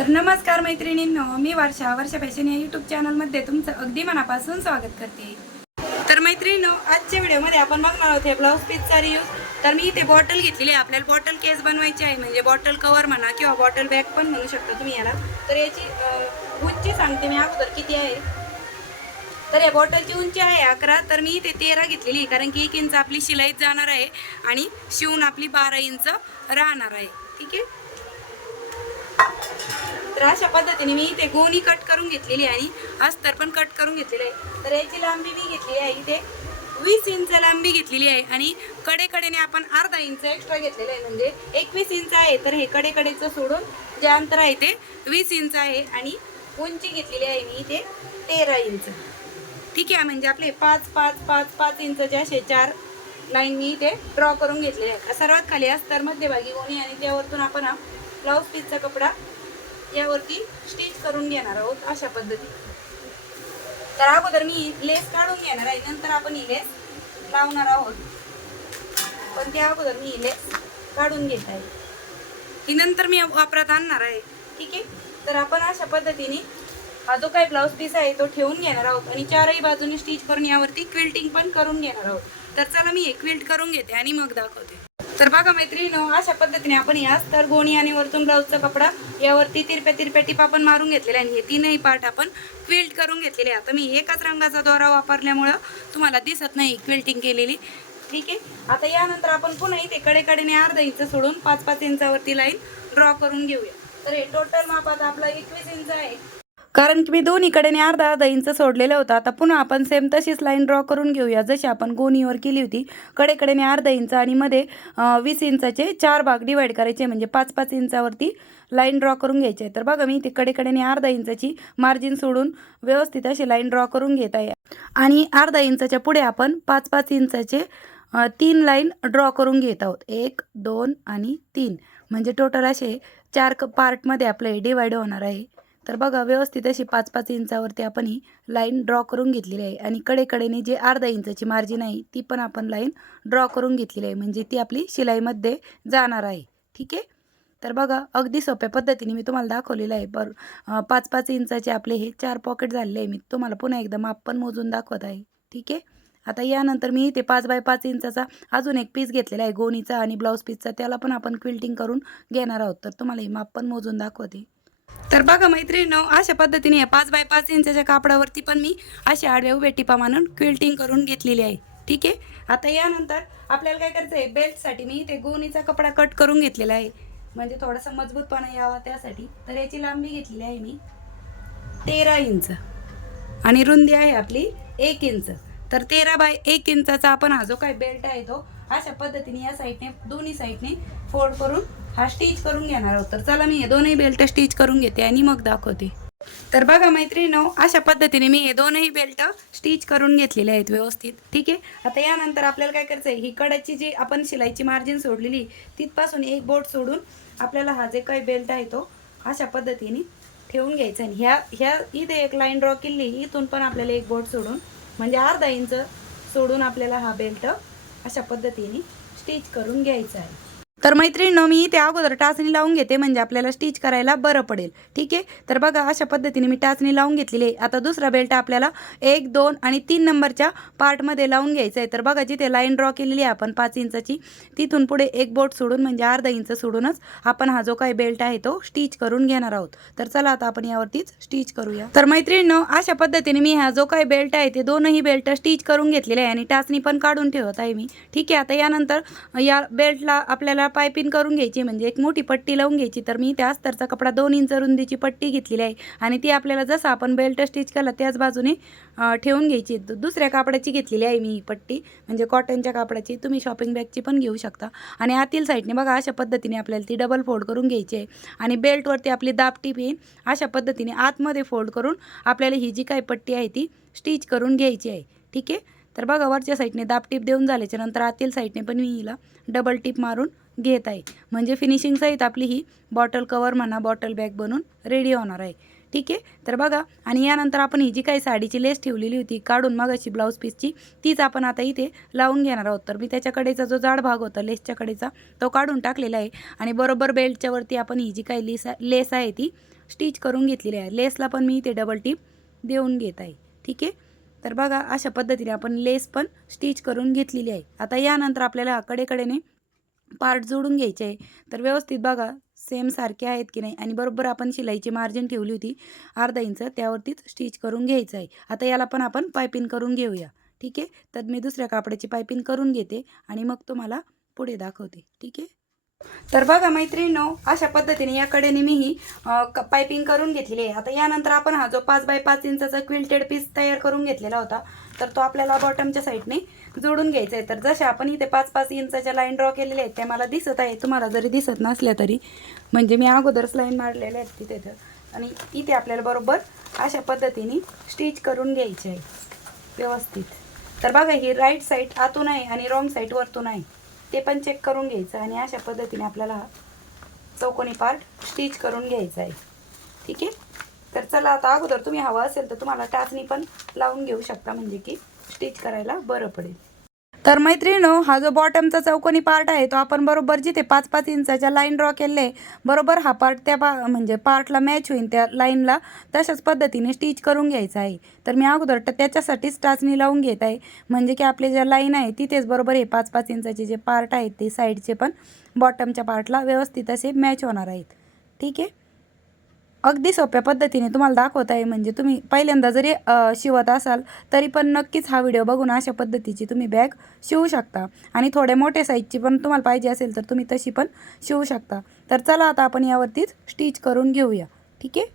तर नमस्कार मैत्रिणींनो मी वर्षा वर्षा फॅशन या यूट्यूब चॅनलमध्ये तुमचं अगदी मनापासून स्वागत करते. तर मैत्रिणींनो आजच्या व्हिडिओमध्ये आपण बघणार आहोत हे ब्लाऊज पीसचा रियूज तर मी इथे बॉटल घेतलेली आहे. आपल्याला बॉटल केस बनवायची आहे. म्हणजे बॉटल कवर म्हणा किंवा बॉटल बॅग पण म्हणू शकता तुम्ही याला. तर याची उंची सांगते मी अगोदर किती आहे. तर या बॉटलची उंची आहे अकरा. तर मी इथे तेरा घेतलेली आहे कारण की एक इंच आपली शिलाईत जाणार आहे आणि शिवून आपली बारा इंच राहणार आहे. ठीक आहे? तर अशा पद्धतीने मी इथे गोणी कट करून घेतलेली आहे आणि अस्तर पण कट करून घेतलेलं आहे. तर याची लांबी मी घेतलेली आहे. इथे वीस इंच लांबी घेतलेली आहे आणि कडेकडेने आपण अर्धा इंच एक्स्ट्रा घेतलेलं आहे. म्हणजे एकवीस इंच आहे. तर हे कडेकडेचं सोडून जे अंतर आहे ते वीस इंच आहे आणि उंची घेतलेली आहे मी इथे तेरा इंच. ठीक आहे. म्हणजे आपले पाच पाच पाच पाच इंचचे असे चार लाईन मी इथे ड्रॉ करून घेतलेले आहे सर्वात खाली अस्तर मध्यभागी गोणी आणि त्यावरतून आपण ब्लाऊज पीसचा कपडा यावरती स्टिच करून घेणार आहोत अशा पद्धतीने. तर अगोदर मी लेस काढून घेणार आहे. नंतर आपण ही लेस लावणार आहोत. पण त्या अगोदर मी ही लेस काढून घेत आहे. ही नंतर मी वापरात आणणार आहे. ठीक आहे? तर आपण अशा पद्धतीने हा जो काही ब्लाऊज पीस आहे तो ठेवून घेणार आहोत आणि चारही बाजूने स्टिच करून यावरती क्विल्टिंग पण करून घेणार आहोत. तर चला मी हे क्विल्ट करून घेते आणि मग दाखवते. तर बघा मैत्रिणी अशा पद्धतीने आपण याच तर गोणी आणि वरतून ब्लाऊजचा कपडा यावरती तिरप्या तिरप्या टिप आपण मारून घेतलेला आहे आणि हे तीनही पार्ट आपण क्विल्ट करून घेतलेले आहे आता मी एकाच रंगाचा दोरा वापरल्यामुळं तुम्हाला दिसत नाही क्विल्टिंग केलेली. ठीक आहे? आता यानंतर आपण पुन्हा इथे कडेकडेने अर्धा इंच सोडून पाच पाच इंचावरती लाईन ड्रॉ करून घेऊया. तर हे टोटल मापात आपला एकवीस इंच आहे. कारण की मी दोन्हीकडे अर्धा अर्धा इंच सोडलेलं होतं. आता पुन्हा आपण सेम तशीच लाईन ड्रॉ करून घेऊया. जशी आपण गोणीवर केली होती कडेकडेने अर्धा इंच आणि मध्ये वीस इंचाचे चार भाग डिवाईड करायचे म्हणजे पाच पाच इंचावरती लाईन ड्रॉ करून घ्यायचे. आहे तर बघा मी ते कडेकडेने अर्धा इंचाची मार्जिन सोडून व्यवस्थित अशी लाईन ड्रॉ करून घेत आहे. आणि अर्धा इंचाच्या पुढे आपण पाच पाच इंचाचे तीन लाईन ड्रॉ करून घेत आहोत. एक दोन आणि तीन. म्हणजे टोटल असे चार क पार्टमध्ये आपले डिवाईड होणार आहे. तर बघा व्यवस्थित अशी पाच पाच इंचावरती आपण ही लाईन ड्रॉ करून घेतलेली आहे. आणि कडेकडेने जे अर्धा इंचाची मार्जिन आहे ती पण आपण लाईन ड्रॉ करून घेतलेली आहे. म्हणजे ती आपली शिलाईमध्ये जाणार आहे. ठीक आहे? तर बघा अगदी सोप्या पद्धतीने मी तुम्हाला दाखवलेलं आहे. बर पाच पाच इंचाचे आपले हे चार पॉकेट झालेले आहे. मी तुम्हाला पुन्हा एकदा माप पण मोजून दाखवत आहे. ठीक आहे? आता यानंतर मी इथे पाच बाय पाच इंचाचा अजून एक पीस घेतलेला आहे. गोणीचा आणि ब्लाऊज पीसचा त्याला पण आपण क्विल्टिंग करून घेणार आहोत. तर तुम्हाला हे माप पण मोजून दाखवते. तर बघा मैत्रिणीनं अशा पद्धतीने पाच बाय पाच इंचाच्या कापडावरती पण मी अशी आडव्या उभ्या टिपा मानून क्विल्टिंग करून घेतलेली आहे. ठीक आहे? आता यानंतर आपल्याला काय करायचं आहे? बेल्टसाठी मी इथे गोणीचा कपडा कट करून घेतलेला आहे. म्हणजे थोडासा मजबूतपणा यावा त्यासाठी. तर याची लांबी घेतलेली आहे मी. तेरा इंच. आणि रुंदी आहे आपली एक इंच. तर तेरा बाय एक इंचाचा आपण हा जो काय बेल्ट आहे तो अशा पद्धतीने या साईडने दोन्ही साईडने फोल्ड करून हा स्टिच करून घेणार आहोत. तर चला मी हे दोनही बेल्ट स्टिच करून घेते आणि मग दाखवते. तर बघा मैत्रिणीनो अशा पद्धतीने मी हे दोनही बेल्ट स्टिच करून घेतलेले आहेत व्यवस्थित. ठीक आहे? आता यानंतर आपल्याला काय करायचं आहे ही कडाची जी आपण शिलाईची मार्जिन सोडलेली तिथपासून एक बोट सोडून आपल्याला हा जे काही बेल्ट आहे तो अशा पद्धतीने ठेवून घ्यायचा. आणि ह्या ह्या इथे एक लाईन ड्रॉ केली इथून पण आपल्याला एक बोट सोडून म्हणजे अर्धा इंच सोडून आपल्याला हा बेल्ट अशा पद्धतीने स्टिच करून घ्यायचा आहे. तर मैत्रिणीनं मी त्या अगोदर टाचणी लावून घेते म्हणजे आपल्याला स्टिच करायला बरं पडेल. ठीक आहे? तर बघा अशा पद्धतीने मी टाचणी लावून घेतलेली आहे. आता दुसरा बेल्ट आपल्याला एक दोन आणि तीन नंबरच्या पार्टमध्ये लावून घ्यायचं आहे तर बघा जिथे लाईन ड्रॉ केलेली आहे आपण पाच इंचाची तिथून पुढे एक बोट सोडून म्हणजे अर्धा इंच सोडूनच आपण हा जो काही बेल्ट आहे तो स्टिच करून घेणार आहोत. तर चला आता आपण यावरतीच स्टिच करूया. तर मैत्रिणीनं अशा पद्धतीने मी हा जो काही बेल्ट आहे ते दोनही बेल्ट स्टिच करून घेतलेले आहे आणि टाचणी पण काढून ठेवत आहे मी. ठीक आहे? आता यानंतर या बेल्टला आपल्याला पायपिंग करून घ्यायची म्हणजे एक मोठी पट्टी लावून घ्यायची. तर मी त्या अस्तरचा कपडा दोन इंच रुंदीची पट्टी घेतलेली आहे. आणि ती आपल्याला जसं आपण बेल्ट स्टिच केला त्याच बाजूने ठेवून घ्यायची. दुसऱ्या कापडाची घेतलेली आहे मी ही पट्टी. म्हणजे कॉटनच्या कापडाची. तुम्ही शॉपिंग बॅगची पण घेऊ शकता. आणि आतील साईडने बघा अशा पद्धतीने आपल्याला ती डबल फोल्ड करून घ्यायची आहे. आणि बेल्टवरती आपली दापटी पेन अशा पद्धतीने आतमध्ये फोल्ड करून आपल्याला ही जी काही पट्टी आहे ती स्टिच करून घ्यायची आहे. ठीक आहे? तर बघा वरच्या साईडने दापटीप देऊन झाल्याच्यानंतर आतील साईडने पण मी हिला डबल टीप मारून घेत आहे. म्हणजे फिनिशिंग सहित आपली ही बॉटल कवर म्हणा बॉटल बॅग बनून रेडी होणार आहे. ठीक आहे? तर बघा आणि यानंतर आपण ही जी काही साडीची लेस ठेवलेली होती काढून मग अशी ब्लाऊज पीसची तीच आपण आता इथे लावून घेणार आहोत. तर मी त्याच्या कडेचा जो जाड भाग होता लेसच्या कडेचा तो काढून टाकलेला आहे. आणि बरोबर बेल्टच्या वरती आपण ही जी काही लेस लेस आहे ती स्टिच करून घेतलेली आहे. लेसला पण मी इथे डबल टिप देऊन घेत आहे. ठीक आहे? तर बघा अशा पद्धतीने आपण लेस पण स्टिच करून घेतलेली आहे. आता यानंतर आपल्याला कडेकडेने पार्ट जोडून घ्यायचे आहे. तर व्यवस्थित बघा सेम सारखे आहेत की नाही? आणि बरोबर आपण शिलाईची मार्जिन ठेवली होती अर्धा इंच त्यावरतीच स्टिच करून घ्यायचं आहे. आता याला पण आपण पायपिंग करून घेऊया. ठीक आहे? तर मी दुसऱ्या कापडाची पायपिंग करून घेते आणि मग तुम्हाला पुढे दाखवते. ठीक आहे? तर बघा मैत्रिणीनो अशा पद्धतीने याकडेने मीही क- पायपिंग करून घेतलेली आहे. आता यानंतर आपण हा जो पाच बाय पाच इंचाचा क्विल्टेड पीस तयार करून घेतलेला होता तर तो आपल्याला बॉटमच्या साईडने जोडून घ्यायचं आहे तर जसे आपण इथे पाच पाच इंचाच्या लाईन ड्रॉ केलेल्या आहेत त्या मला दिसत आहे. तुम्हाला जरी दिसत नसल्या तरी. म्हणजे मी अगोदरच लाईन मारलेल्या आहेत तिथे तर. आणि इथे आपल्याला बरोबर अशा पद्धतीने स्टिच करून घ्यायचे आहे व्यवस्थित. तर बघा ही राईट साईड आतून आहे आणि रॉंग साईड वरतून आहे. ते पण चेक करून घ्यायचं आणि अशा पद्धतीने आपल्याला हा चौकोनी पार्ट स्टिच करून घ्यायचा आहे ठीक आहे? तर चला आता अगोदर तुम्ही हवं असेल तर तुम्हाला टाचणी पण लावून घेऊ शकता. म्हणजे की स्टिच करायला बरं पडेल. तर मैत्रिणो हा जो बॉटमचा चौकोनी पार्ट आहे तो आपण बरोबर जिथे पाच पाच इंचाच्या लाईन ड्रॉ केले आहे बरोबर हा पार्ट त्या पा म्हणजे पार्टला मॅच होईल त्या लाईनला तशाच पद्धतीने स्टिच करून घ्यायचा आहे. तर मी अगोदर त्याच्यासाठीच टाचणी लावून घेत आहे. म्हणजे की आपले ज्या लाईन आहे तिथेच बरोबर हे पाच पाच इंचाचे जे पार्ट आहेत ते साईडचे पण बॉटमच्या पार्टला व्यवस्थित असे मॅच होणार आहेत. ठीक आहे? अगदी सोप्या पद्धतीने तुम्हाला दाखवत आहे. म्हणजे तुम्ही पहिल्यांदा जरी शिवत असाल तरी पण नक्कीच हा व्हिडिओ बघून अशा पद्धतीची तुम्ही बॅग शिवू शकता. आणि थोडे मोठे साईजची पण तुम्हाला पाहिजे असेल तर तुम्ही तशी पण शिवू शकता. तर चला आता आपण यावरतीच स्टिच करून घेऊया. ठीक आहे?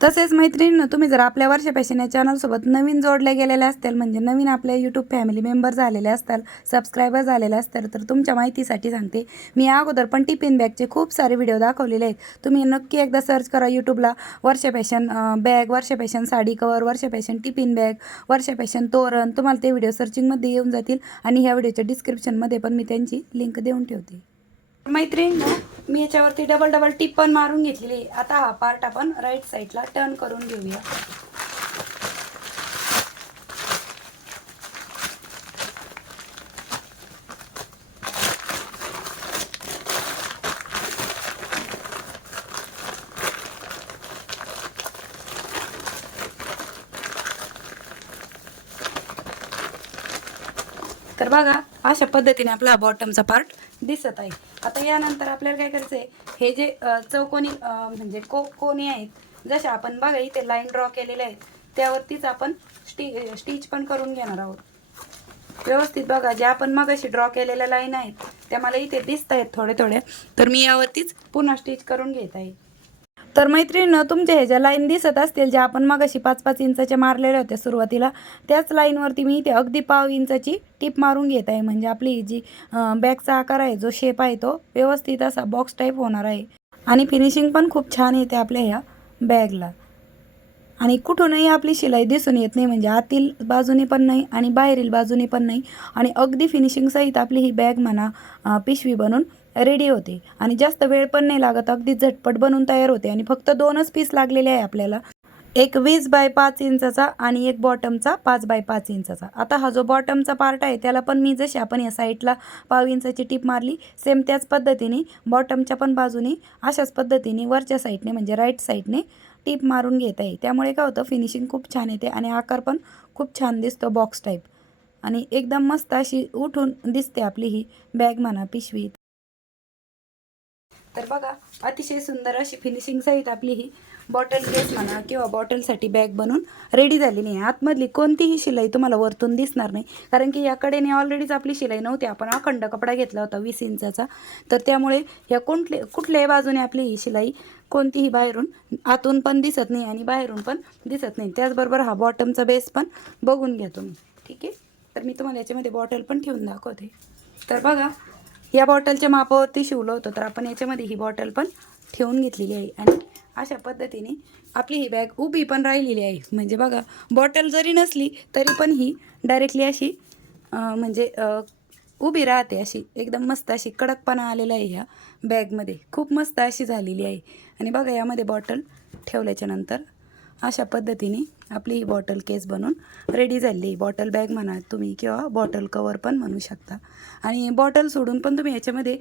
तसेच मैत्रिणींनो तुम्ही जर आपल्या वर्षा या चॅनलसोबत नवीन जोडले गेलेले असतील म्हणजे नवीन आपल्या यूट्यूब फॅमिली मेंबर झालेले असतात सबस्क्रायबर झालेले असतील तर तुमच्या माहितीसाठी सांगते. मी अगोदर पण टिफिन बॅगचे खूप सारे व्हिडिओ दाखवलेले आहेत. तुम्ही नक्की एकदा सर्च करा यूट्यूबला Varsha bag Varsha sari cover Varsha tiffin bag Varsha तोरण तुम्हाला ते व्हिडिओ सर्चिंगमध्ये येऊन जातील. आणि ह्या व्हिडिओच्या डिस्क्रिप्शनमध्ये पण मी त्यांची लिंक देऊन ठेवते. मैत्रिणी मी याच्यावरती डबल डबल टिप पण मारून घेतलेली आता हा पार्ट आपण राईट साईडला टर्न करून घेऊया. तर बघा अशा पद्धतीने आपला बॉटमचा पार्ट दिसत आहे. आता यानंतर आपल्याला काय करायचं आहे हे जे चौकोनी म्हणजे को कोणी आहेत जसे आपण बघा इथे लाईन ड्रॉ केलेले आहेत त्यावरतीच आपण स्टी स्टिच पण करून घेणार आहोत. व्यवस्थित बघा ज्या आपण मग अशी ड्रॉ केलेल्या लाईन आहेत त्या मला इथे दिसत आहेत थोडे थोडे तर मी यावरतीच पुन्हा स्टिच करून घेत आहे. तर मैत्रिणीनं तुमच्या ह्या ज्या लाईन दिसत असतील ज्या आपण मग अशी पाच पाच इंचाच्या मारलेल्या होत्या सुरुवातीला त्याच लाईनवरती मी इथे अगदी पाव इंचाची टिप मारून घेत आहे. म्हणजे आपली ही जी बॅगचा आकार आहे जो शेप आहे तो व्यवस्थित असा बॉक्स टाईप होणार आहे. आणि फिनिशिंग पण खूप छान येते आपल्या ह्या बॅगला आणि कुठूनही आपली शिलाई दिसून येत नाही म्हणजे आतील बाजूने पण नाही आणि बाहेरील बाजूने पण नाही. आणि अगदी फिनिशिंगसहित आपली ही बॅग म्हणा पिशवी बनून रेडी होते. आणि जास्त वेळ पण नाही लागत. अगदी झटपट बनून तयार होते. आणि फक्त दोनच पीस लागलेले आहे आपल्याला. एक वीस बाय पाच इंचाचा आणि एक बॉटमचा पाच बाय पाच इंचाचा. आता हा जो बॉटमचा पार्ट आहे त्याला पण मी जशी आपण या साईडला पाव इंचाची टीप मारली सेम त्याच पद्धतीने बॉटमच्या पण बाजूने अशाच पद्धतीने वरच्या साईडने म्हणजे राईट साईडने टीप मारून घेत आहे त्यामुळे काय होतं फिनिशिंग खूप छान येते आणि आकार पण खूप छान दिसतो बॉक्स टाईप आणि एकदम मस्त अशी उठून दिसते आपली ही बॅग म्हणा पिशवी तर बघा अतिशय सुंदर अशी फिनिशिंग सहित आपली ही बॉटल केस म्हणा किंवा बॉटलसाठी बॅग बनून रेडी झालेली आहे आतमधली कोणतीही शिलाई तुम्हाला वरतून दिसणार नाही. कारण की याकडेने ऑलरेडीच आपली शिलाई नव्हती. आपण अखंड कपडा घेतला होता वीस इंचाचा. तर त्यामुळे या कुठले कुठल्याही बाजूने आपली ही शिलाई कोणतीही बाहेरून आतून पण दिसत नाही आणि बाहेरून पण दिसत नाही. त्याचबरोबर हा बॉटमचा बेस पण बघून घ्या तुम्ही. ठीक आहे? तर मी तुम्हाला याच्यामध्ये बॉटल पण ठेवून दाखवते. तर बघा या बॉटलच्या मापावरती शिवलं होतं तर आपण याच्यामध्ये ही बॉटल पण ठेवून घेतलेली आहे. आणि अशा पद्धतीने आपली ही बॅग उभी पण राहिलेली आहे. म्हणजे बघा बॉटल जरी नसली तरी पण ही डायरेक्टली अशी म्हणजे उभी राहते. अशी एकदम मस्त अशी कडकपणा आलेला आहे ह्या बॅगमध्ये. खूप मस्त अशी झालेली आहे. आणि बघा यामध्ये बॉटल ठेवल्याच्यानंतर अशा पद्धतीने आपली ही बॉटल केस बनून रेडी झाली बॉटल बॅग म्हणा तुम्ही किंवा बॉटल कवर पण म्हणू शकता. आणि बॉटल सोडून पण तुम्ही याच्यामध्ये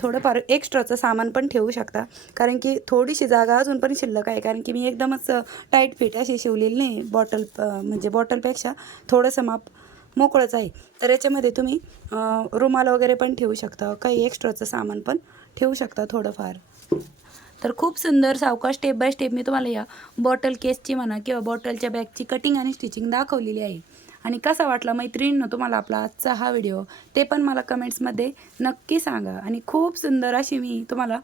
थोडंफार एक्स्ट्राचं सामान पण ठेवू शकता. कारण की थोडीशी जागा अजून पण शिल्लक आहे. कारण की मी एकदमच टाईट फिट अशी शिवलेली नाही. बॉटल म्हणजे बॉटलपेक्षा थोडंसं माप मोकळंच आहे. तर याच्यामध्ये तुम्ही रुमाल वगैरे पण ठेवू शकता. काही एक्स्ट्राचं सामान पण ठेवू शकता थोडंफार. तर खूप सुंदर सावकाश स्टेप बाय स्टेप मी तुम्हाला या बॉटल केसची म्हणा किंवा बॉटलच्या बॅगची कटिंग आणि स्टिचिंग दाखवलेली आहे. आणि कसा वाटला मैत्रिणींनो तुम्हाला आपला आजचा हा व्हिडिओ ते पण मला कमेंट्समध्ये नक्की सांगा. आणि खूप सुंदर अशी मी तुम्हाला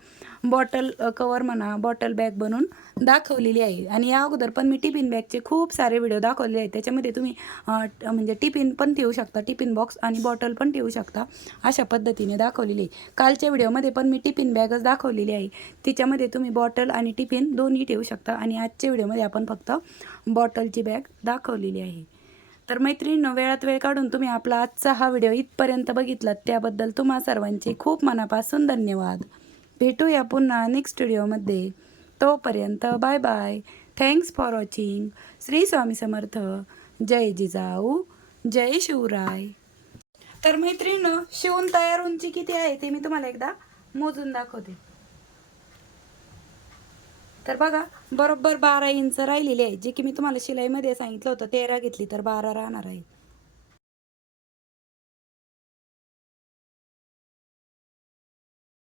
बॉटल कवर म्हणा बॉटल बॅग बनवून दाखवलेली आहे. आणि या अगोदर पण मी टिफिन बॅगचे खूप सारे व्हिडिओ दाखवलेले आहेत. त्याच्यामध्ये तुम्ही म्हणजे टिफिन पण ठेवू शकता टिफिन बॉक्स आणि बॉटल पण ठेवू शकता अशा पद्धतीने दाखवलेली आहे. कालच्या व्हिडिओमध्ये पण मी टिफिन बॅगच दाखवलेली आहे. तिच्यामध्ये तुम्ही बॉटल आणि टिफिन दोन्ही ठेवू शकता आणि आजच्या व्हिडिओमध्ये आपण फक्त बॉटलची बॅग दाखवलेली आहे. तर मैत्रिणीनं वेळात वेळ काढून तुम्ही आपला आजचा हा व्हिडिओ इथपर्यंत बघितलात त्याबद्दल तुम्हा सर्वांचे खूप मनापासून धन्यवाद. भेटूया पुन्हा नेक्स्ट व्हिडिओमध्ये. तोपर्यंत bye bye thanks for watching Shri Swami Samarth. जय जिजाऊ. जय शिवराय. तर मैत्रिणीनं शिवून तयार उंची किती आहे ते मी तुम्हाला एकदा मोजून दाखवते. तर बघा बरोबर बारा इंच राहिलेली आहे. जे की मी तुम्हाला शिलाईमध्ये सांगितलं होतं तेरा घेतली तर बारा राहणार आहे.